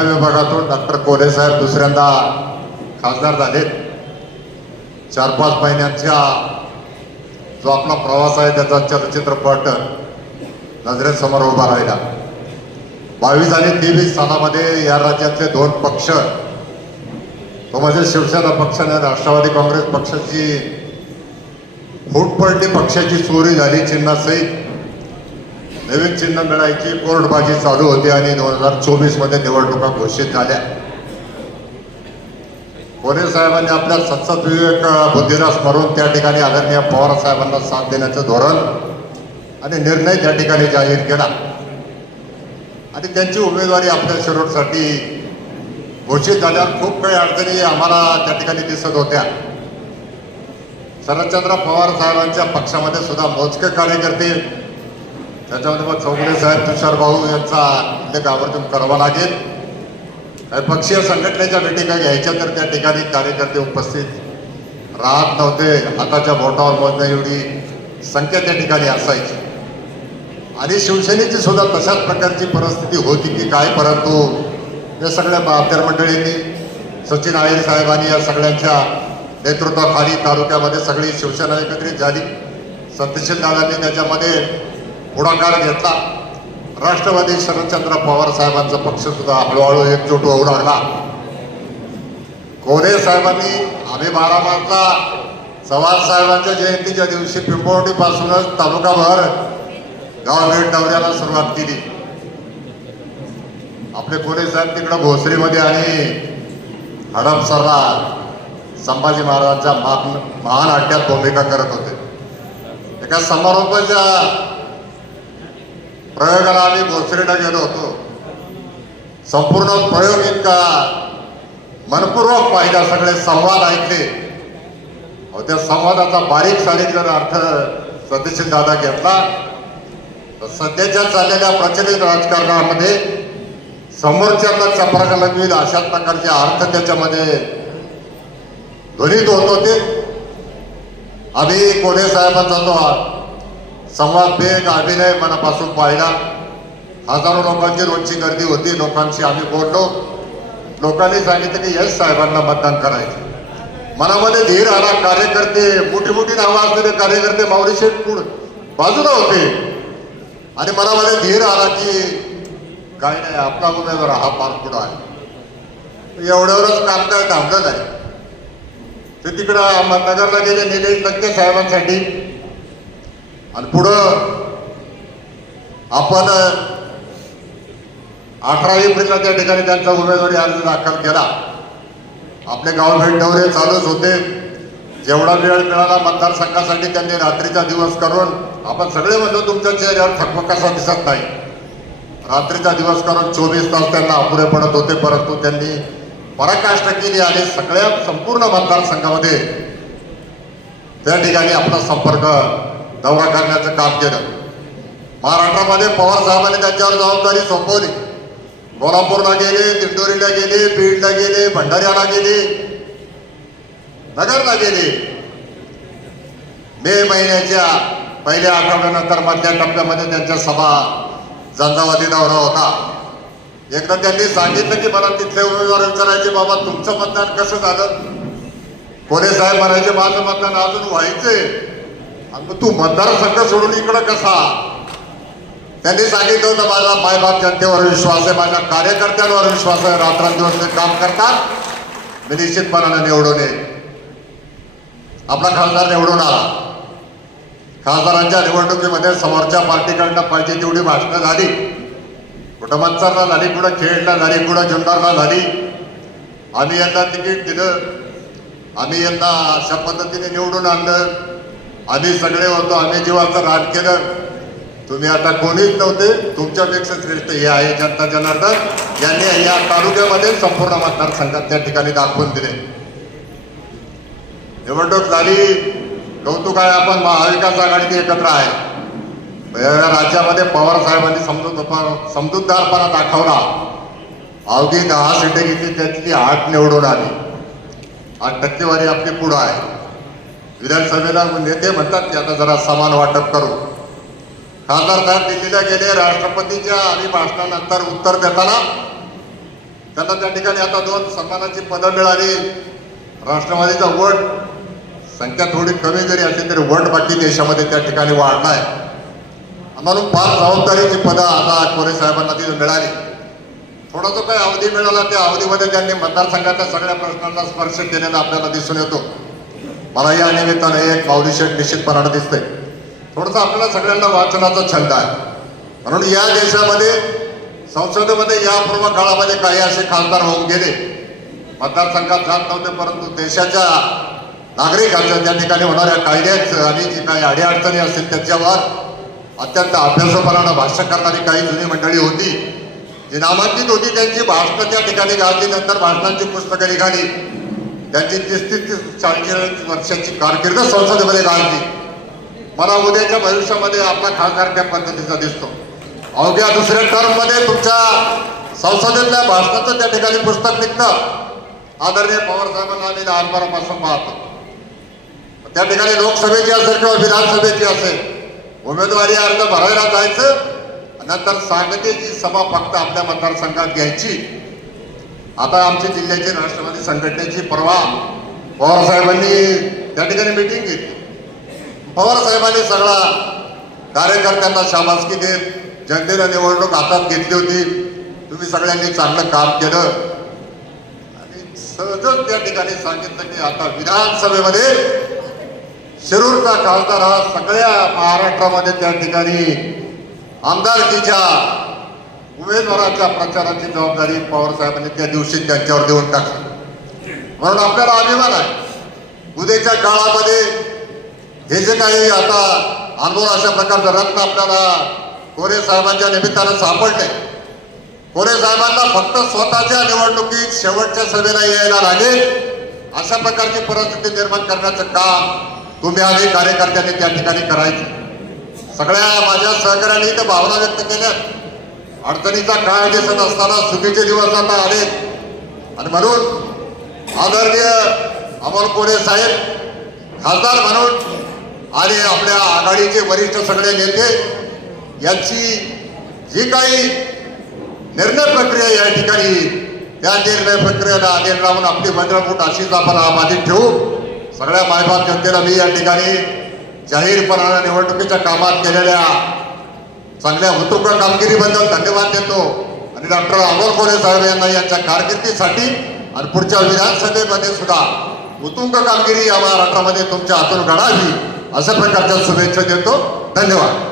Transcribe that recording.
पुणे विभागातून डॉक्टर कोले साहेब दुसऱ्यांदा खासदार झालेत. चार पाच महिन्यांच्या जो आपला प्रवास आहे त्याचा चलचित्रपट नजरेसमोर उभा राहिला. बावीस आणि तेवीस सालामध्ये या राज्यातले दोन पक्ष तो म्हणजे शिवसेना पक्ष आणि राष्ट्रवादी काँग्रेस पक्षाची फूट पडली पक्षाची चोरी झाली चिन्हासहित नवीन चिन्ह मिळायची कोर्टबाजी चालू होती आणि दोन हजार चोवीसमध्ये निवडणुका घोषित झाल्या. कोरे साहेबांनी आपल्या सत्सद विवेक बुद्धीला स्मरून त्या ठिकाणी आदरणीय पवार साहेबांना साथ देण्याचं धोरण आणि निर्णय त्या ठिकाणी जाहीर केला. आणि त्यांची उमेदवारी आपल्या शिरोडसाठी घोषित झाल्यावर खूप काही अडचणी आम्हाला त्या ठिकाणी दिसत होत्या. शरदचंद्र पवार साहेबांच्या पक्षामध्ये सुद्धा मोजके कार्यकर्ते त्याच्यामध्ये मग चौगुले साहेब तुषार भाऊ यांचा उल्लेख आवर्जून करावा लागेल. काही पक्षीय संघटनेच्या मिटिंगा घ्यायच्या तर त्या ठिकाणी कार्यकर्ते उपस्थित राहत नव्हते. हाताच्या बोटावर मोजण्या एवढी संख्या त्या ठिकाणी असायची. आणि शिवसेनेची सुद्धा तशाच प्रकारची परिस्थिती होती की काय परंतु या सगळ्या बाबदार मंडळींनी सचिन आयर साहेबांनी या सगळ्यांच्या नेतृत्वाखाली तालुक्यामध्ये सगळी शिवसेना एकत्रित झाली. सत्यशील दादांनी त्याच्यामध्ये पुढाकार घेतला. राष्ट्रवादी शरदचंद्र पवार साहेबांचा पक्ष सुद्धा हळूहळू एकजूट होऊ लागला. कोरे साहेबांनी आम्ही बारा मार्चला चव्हाण साहेबांच्या जयंतीच्या दिवशी पिंपवडी पासूनच तालुकाभर गावभेट दौऱ्याला सुरुवात केली. आपले कोरे साहेब तिकडं भोसरीमध्ये आणि हडपसरला संभाजी महाराजांच्या महान महान अड्ड्यात भूमिका करत होते. एका समारोपाच्या प्रयोगाला आम्ही भोसरीला गेलो होतो. संपूर्ण प्रयोग इतका मनपूर्वक पाहिला सगळे संवाद ऐकले. त्या संवादाचा बारीक सारीक जर अर्थ सदस्य दादा घेतला. तर सध्याच्या चाललेल्या प्रचलित राजकारणामध्ये समोरच्यांना चपराक लगविल अशा प्रकारचे अर्थ त्याच्यामध्ये ध्वनित होत होते. आम्ही कोणे साहेबांचा तो संवाद बेग अभिनय मनापासून पाहिला. हजारो लोकांची रोजची गर्दी होती लोकांशी आम्ही बोललो. लोकांनी सांगितलं की यश साहेबांना मतदान करायचं. मनामध्ये धीर आला कार्यकर्ते मोठी मोठी नावं असलेले कार्यकर्ते माऊली शेठ बाजूला होते. आणि मनामध्ये धीर आला की काही नाही आपला उमेदवार हा फार पुढं आहे. एवढ्यावरच काम काय थांबलं नाही. ते तिकडं अहमदनगरला गेले निलेश लक्के साहेबांसाठी. आणि पुढं आपण अठरा एप्रिलला त्या ठिकाणी त्यांचा उमेदवारी अर्ज दाखल केला. आपले गावभेट दौरे चालूच होते. जेवढा वेळ मिळाला मतदारसंघासाठी त्यांनी रात्रीचा दिवस करून आपण सगळे म्हणतो तुमच्या चेहऱ्यावर थकमकासा दिसत नाही. रात्रीचा दिवस करून चोवीस तास त्यांना अपुरे पडत होते परंतु त्यांनी पराकाष्ठ केली आणि सगळ्या संपूर्ण मतदारसंघामध्ये त्या ठिकाणी आपला संपर्क दौरा करण्याचं काम केलं. महाराष्ट्रामध्ये पवार साहेबांनी त्यांच्यावर जबाबदारी सोपवली. कोल्हापूरला गेले दिंडोरीला गेले बीडला गेले भंडाऱ्याला गेले नगरला गेले. मे महिन्याच्या पहिल्या आठवड्यानंतर मधल्या टप्प्यामध्ये त्यांच्या सभा झंझावाती दौरा होता. एकदा त्यांनी सांगितलं की मला तिथले उमेदवार विचारायचे बाबा तुमचं मतदान कसं झालं? कोणे साहेब म्हणायचे माझं मतदान अजून व्हायचंय. अगं तू मतदारसंघ सोडून इकडं कसा? त्यांनी सांगितलं होतं माझा मायबाप जनतेवर विश्वास आहे माझ्या कार्यकर्त्यांवर विश्वास आहे रात्रंदिवस ते काम करतात. मी निश्चितपणाने निवडून येईल आपला खासदार निवडून आला. खासदारांच्या निवडणुकीमध्ये समोरच्या पार्टीकडनं पाहिजे तेवढी भाषणं झाली. कुठं मंचरला झाली कुठं खेडला झाली कुठं जुन्नरला झाली. आम्ही यंदा तिकीट दिलं. आम्ही यंदा अशा पद्धतीने निवडून आणलं. आम्ही सगळे होतो आम्ही जीवाचं रान केलं. तुम्ही आता कोणीच नव्हते तुमच्यापेक्षा श्रेष्ठ हे आहे जनता जनार्दन. यांनी या तालुक्यामध्ये संपूर्ण मतदारसंघात त्या ठिकाणी दाखवून दिले. निवडणूक झाली. कौतुक आहे आपण महाविकास आघाडीचे एकत्र आहे. राज्यामध्ये पवार साहेबांनी समजूत समजूतदारपणा दाखवला. अवघी दहा सीटे घेतली त्यातली आठ निवडून आली. आठ टक्केवारी आपली पुढं आहे. विधानसभेला नेते म्हणतात की आता जरा समान वाटप करू. खासदार साहेब दिल्लीला गेले राष्ट्रपतीच्या अभिभाषणानंतर उत्तर देताना त्यांना त्या ठिकाणी आता दोन सन्मानाची पदं मिळाली. राष्ट्रवादीचा वट संख्या थोडी कमी जरी असली तरी वट बाकी देशामध्ये त्या ठिकाणी वाढला आहे म्हणून फार जबाबदारीची पदं आता कोरे साहेबांना तिथे मिळाली. थोडा जो काही अवधी मिळाला त्या अवधीमध्ये त्यांनी मतदारसंघाच्या सगळ्या प्रश्नांना स्पर्श केलेला आपल्याला दिसून येतो. मला या निमित्ताने एक माऊली शेठ निश्चितपणानं दिसतंय. थोडंसं आपल्याला सगळ्यांना वाचनाचा छंद आहे. म्हणून या देशामध्ये संसदेमध्ये यापूर्व काळामध्ये काही असे खासदार होऊन गेले. मतदारसंघात जात नव्हते परंतु देशाच्या नागरिकांच्या त्या ठिकाणी होणाऱ्या कायद्याचं आणि जी काही अडीअडचणी असतील त्याच्यावर अत्यंत अभ्यासपणानं भाष्य करणारी काही जुनी मंडळी होती. जी नामांकित होती त्यांची भाषणं त्या ठिकाणी गाजली नंतर भाषणांची पुस्तकं निघाली. त्यांची तीस तीस तीस चाळीस वर्षाची कारकीर्द संसदेमध्ये गाजली. मला उद्याच्या भविष्यामध्ये आपला खासदार त्या पद्धतीचा दिसतो. अवघ्या दुसऱ्या टर्ममध्ये तुमच्या संसदेतल्या भाषणाचं त्या ठिकाणी पुस्तक निघतं. आदरणीय पवार साहेबांना आम्ही लहानपणापासून पाहतो. त्या ठिकाणी लोकसभेची असेल किंवा विधानसभेची असेल उमेदवारी अर्ज भरायला जायचं नंतर सांगतेची सभा फक्त आपल्या मतदारसंघात घ्यायची. आता आमच्या जिल्ह्याचे राष्ट्रवादी संघटनेची परवा पवार साहेबांनी त्या ठिकाणी मिटिंग घेतली. पवार साहेबांनी सगळा कार्यकर्त्यांना शाबासकी देत जनतेनं निवडणूक हातात घेतली होती. तुम्ही सगळ्यांनी चांगलं काम केलं. आणि सहजच त्या ठिकाणी सांगितलं की आता विधानसभेमध्ये शिरूरचा खासदार हा सगळ्या महाराष्ट्रामध्ये त्या ठिकाणी आमदारकीच्या उमेदवाराच्या प्रचाराची जबाबदारी पवार साहेबांनी त्या दिवशी त्यांच्यावर देऊन टाकली. म्हणून आपल्याला अभिमान आहे. उद्याच्या काळामध्ये हे जे काही आता आंदोलन अशा प्रकारचं रत्न आपल्याला कोरे साहेबांच्या निमित्तानं सापडले कोरे साहेबांना फक्त स्वतःच्या निवडणुकीत शेवटच्या सभेला यायला लागेल अशा प्रकारची परिस्थिती निर्माण करण्याचं काम तुम्ही आम्ही कार्यकर्त्यांनी त्या ठिकाणी करायचं. सगळ्या माझ्या सहकार्याने इथं भावना व्यक्त केल्या. अडचणीचा काळ दिसत असताना सुखीचे दिवस आता आले आणि म्हणून आदरणीय अमोल कोरे साहेब खासदार म्हणून आणि आपल्या आघाडीचे वरिष्ठ सगळे नेते यांची जी काही निर्णय प्रक्रिया या ठिकाणी त्या निर्णय प्रक्रियेला आधीन राहून आपली मंडळमूट अशीच आपण आबाधित ठेवू. सगळ्या मायबाप जनतेला मी या ठिकाणी जाहीरपणानं निवडणुकीच्या कामात केलेल्या चांगल्या उत्तुक कामगिरीबद्दल धन्यवाद देतो. आणि डॉक्टर अमोल कोळे साहेब यांना यांच्या कारकिर्दीसाठी आणि पुढच्या विधानसभेमध्ये सुद्धा उत्तुंग कामगिरी या महाराष्ट्रामध्ये तुमच्या हातून घडावी अशा प्रकारच्या शुभेच्छा देतो. धन्यवाद.